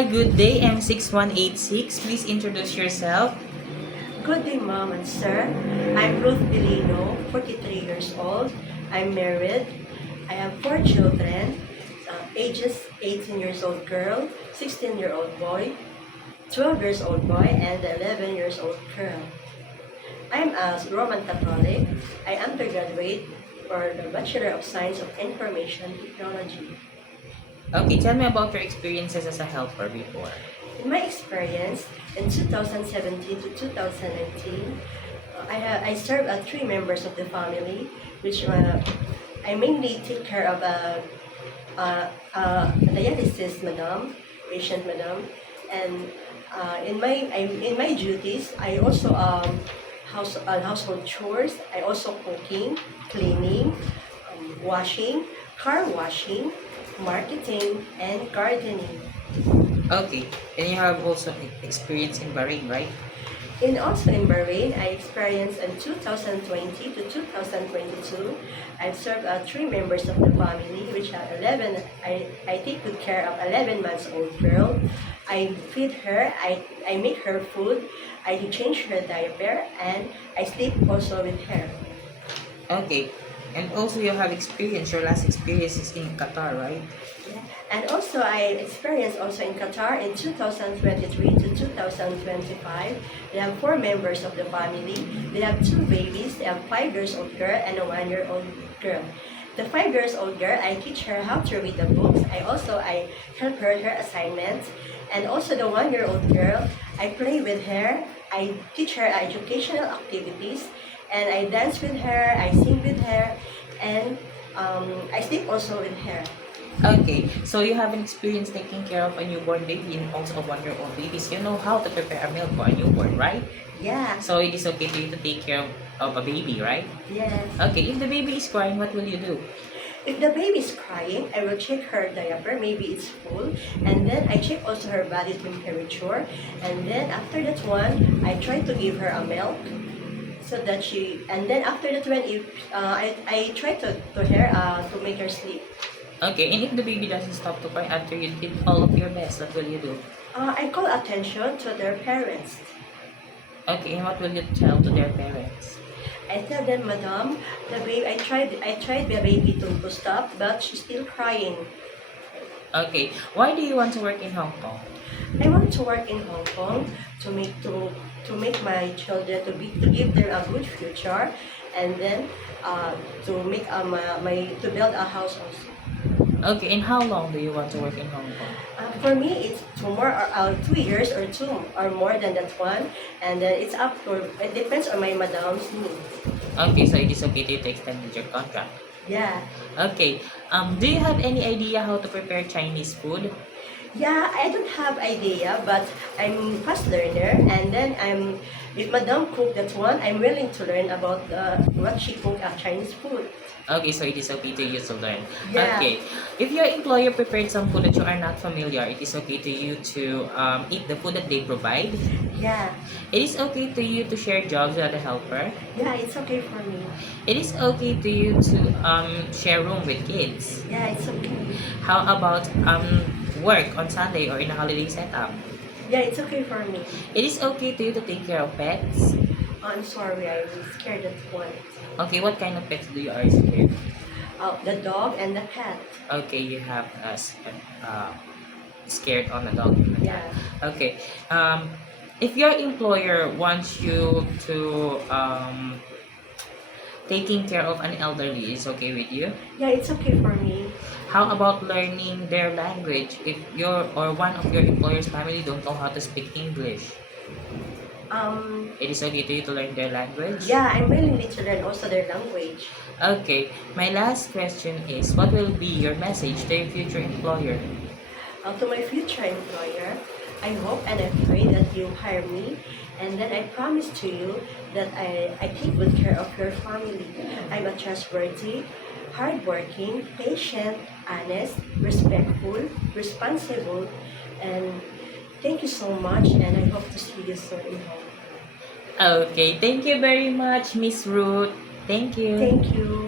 Hi, good day, M6186. Please introduce yourself. Good day, Mom and Sir. I'm Ruth Delino, 43 years old. I'm married. I have 4 children, ages 18 years old girl, 16-year-old boy, 12 years old boy, and 11 years old girl. I'm a Roman Catholic. I undergraduate for the Bachelor of Science of Information Technology. Okay, tell me about your experiences as a helper before. In my experience, in 2017 to 2019, I served 3 members of the family, which I mainly take care of a dialysis madam, patient madam, and in my duties, I also household chores. I also cooking, cleaning, washing, car washing, marketing, and gardening. Okay, and you have also experience in Bahrain, right? And also in Bahrain, I experienced in 2020 to 2022, I've served 3 members of the family, which are 11. I take good care of 11 months old girl. I feed her, I make her food, I change her diaper, and I sleep also with her. Okay, and also you have experience, your last experience is in Qatar, right? Yeah. And also I experienced also in Qatar in 2023 to 2025. They have 4 members of the family. They have 2 babies. They have 5 years old girl and a 1 year old girl. The 5 years old girl, I teach her how to read the books. I help her assignments. And also the 1 year old girl, I play with her. I teach her educational activities, and I dance with her. I sing with her, and I sleep also with her. Okay, so you have an experience taking care of a newborn baby and also a 1-year-old baby. So you know how to prepare a meal for a newborn, right? Yeah. So it is okay for you to take care of a baby, right? Yes. Okay, if the baby is crying, what will you do? If the baby is crying, I will check her diaper. Maybe it's full, and then I check also her body temperature. And then after that one, I try to give her a milk so that she. And then after that one, if I try to her to make her sleep. Okay, and if the baby doesn't stop to cry after you did all of your best, what will you do? I call attention to their parents. Okay, and what will you tell to their parents? I tell them, Madam, the baby. I tried the baby to stop, but she's still crying. Okay, why do you want to work in Hong Kong? I want to work in Hong Kong to make my children to give them a good future, and then to make to build a house also. Okay, and how long do you want to work in Hong Kong? For me, it's 2 years or two or more than that one, and then it's up to it depends on my madam's needs. Okay, so it is okay to extend your contract. Yeah. Okay, do you have any idea how to prepare Chinese food? Yeah, I don't have idea, but I'm fast learner, and then if Madam cook that one, I'm willing to learn about what she cook Chinese food. Okay, so it is okay to you to learn. Yeah. Okay, if your employer prepared some food that you are not familiar, it is okay to you to eat the food that they provide. Yeah, It is okay to you to share jobs with a helper. yeah, it's okay for me. It is okay to you to share room with kids. Yeah, it's okay. How about work on Sunday or in a holiday setup? Yeah, it's okay for me. It is okay to you to take care of pets. I'm sorry, I'm scared of one. Okay, what kind of pets do you are scared? The dog and the cat. Okay, you have scared on the dog. And the cat. Yeah. Okay. If your employer wants you to taking care of an elderly, is okay with you? Yeah, it's okay for me. How about learning their language? If your or one of your employer's family don't know how to speak English, it is okay to you to learn their language? Yeah, I'm willing to learn also their language. Okay. My last question is, what will be your message to your future employer? To my future employer, I hope and I pray that you hire me, and then I promise to you that I take good care of your family. I'm a trustworthy, hardworking, patient, honest, respectful, responsible, and thank you so much, and I hope to see you soon in Hong Kong. Okay, thank you very much, Miss Ruth. Thank you. Thank you.